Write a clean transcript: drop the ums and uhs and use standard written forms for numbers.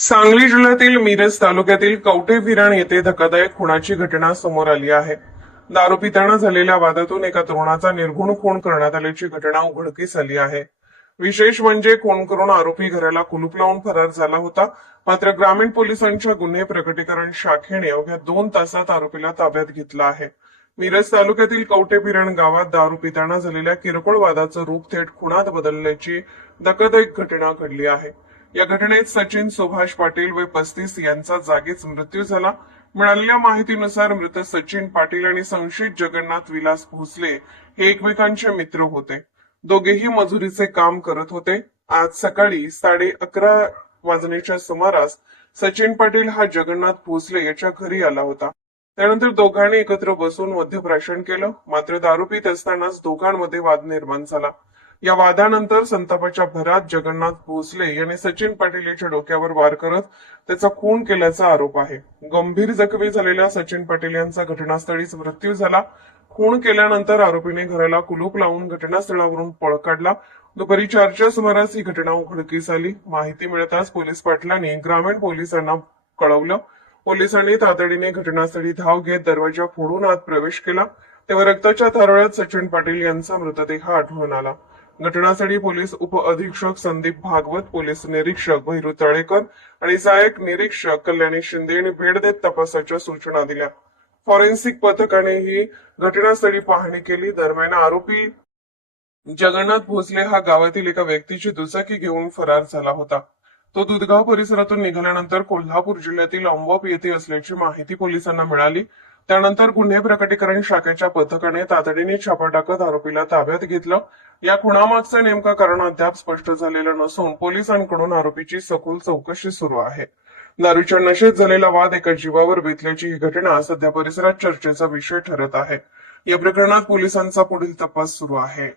सांगली जिल्ह्यातील मिरज तालुक्यातील कवठे विराण येथे धक्कादायक खुनाची घटना समोर आली आहे. दारू पिताना झालेल्या वादातून एका तरुणाचा निर्घुण खून करण्यात आल्याची घटना उघडकीस आली आहे. विशेष म्हणजे खून करून आरोपी घराला कुलूप लावून फरार झाला होता. मात्र ग्रामीण पोलिसांच्या गुन्हे प्रकटीकरण शाखेने अवघ्या 2 तासात आरोपीला ताब्यात घेतलं आहे. मिरज तालुक्यातील कवठे विराण गावात दारू पिताना झालेल्या किरकोळ वादाचं रूप थेट खुनात बदलल्याची धक्कादायक घटना घडली आहे. या घटनेत सचिन सुभाष पाटील वय 35 यांचा जागीच मृत्यू झाला. मिळालेल्या माहितीनुसार मृत सचिन पाटील आणि संशयित जगन्नाथ विलास भोसले हे एकमेकांचे मित्र होते. दोघेही मजुरीचे काम करत होते. आज सकाळी 11:30 वाजण्याच्या सुमारास सचिन पाटील हा जगन्नाथ भोसले याच्या घरी आला होता. त्यानंतर दोघांनी एकत्र बसून मद्यप्राशन केलं. मात्र दारू पित असतानाच दोघांमध्ये वाद निर्माण झाला. या वादानंतर संतापाच्या भरात जगन्नाथ भोसले यांनी सचिन पाटील याच्या डोक्यावर वार करत त्याचा खून केल्याचा आरोप आहे. गंभीर जखमी झालेल्या सचिन पाटील यांचा घटनास्थळीच मृत्यू झाला. खून केल्यानंतर आरोपीने घराला कुलूप लावून घटनास्थळावरून पळ काढला. दुपारी 4च्या सुमारास ही घटना उघडकीस आली. माहिती मिळताच पोलीस पाटलांनी ग्रामीण पोलिसांना कळवलं. पोलिसांनी तातडीने घटनास्थळी धाव घेत दरवाजा फोडून आत प्रवेश केला. तेव्हा रक्ताच्या थारोळ्यात सचिन पाटील यांचा मृतदेह आढळून आला. घटनास्थळी पोलीस उप अधीक्षक संदीप भागवत, पोलीस निरीक्षक भैरू तळेकर आणि सहाय्यक निरीक्षक कल्याणी शिंदे यांनी भेट देत तपासाच्या सूचना दिल्या. फॉरेन्सिक पथकानेही घटनास्थळी पाहणी केली. दरम्यान आरोपी जगन्नाथ भोसले हा गावातील एका व्यक्तीची दुचाकी घेऊन फरार झाला होता. तो दुधगाव परिसरातून निघाल्यानंतर कोल्हापूर जिल्ह्यातील अंबोप येथे असल्याची माहिती पोलिसांना मिळाली. त्यानंतर गुन्हे प्रकटीकरण शाखेच्या पथकाने तातडीने छापा टाकत आरोपीला ताब्यात घेतलं. या खुनामागचं नेमकं कारण अद्याप स्पष्ट झालेलं नसून पोलिसांकडून आरोपीची सखोल चौकशी सुरू आहे. दारूच्या नशेत झालेला वाद एका जीवावर बेतल्याची ही घटना सध्या परिसरात चर्चेचा विषय ठरत आहे. या प्रकरणात पोलिसांचा पुढील तपास सुरू आहे.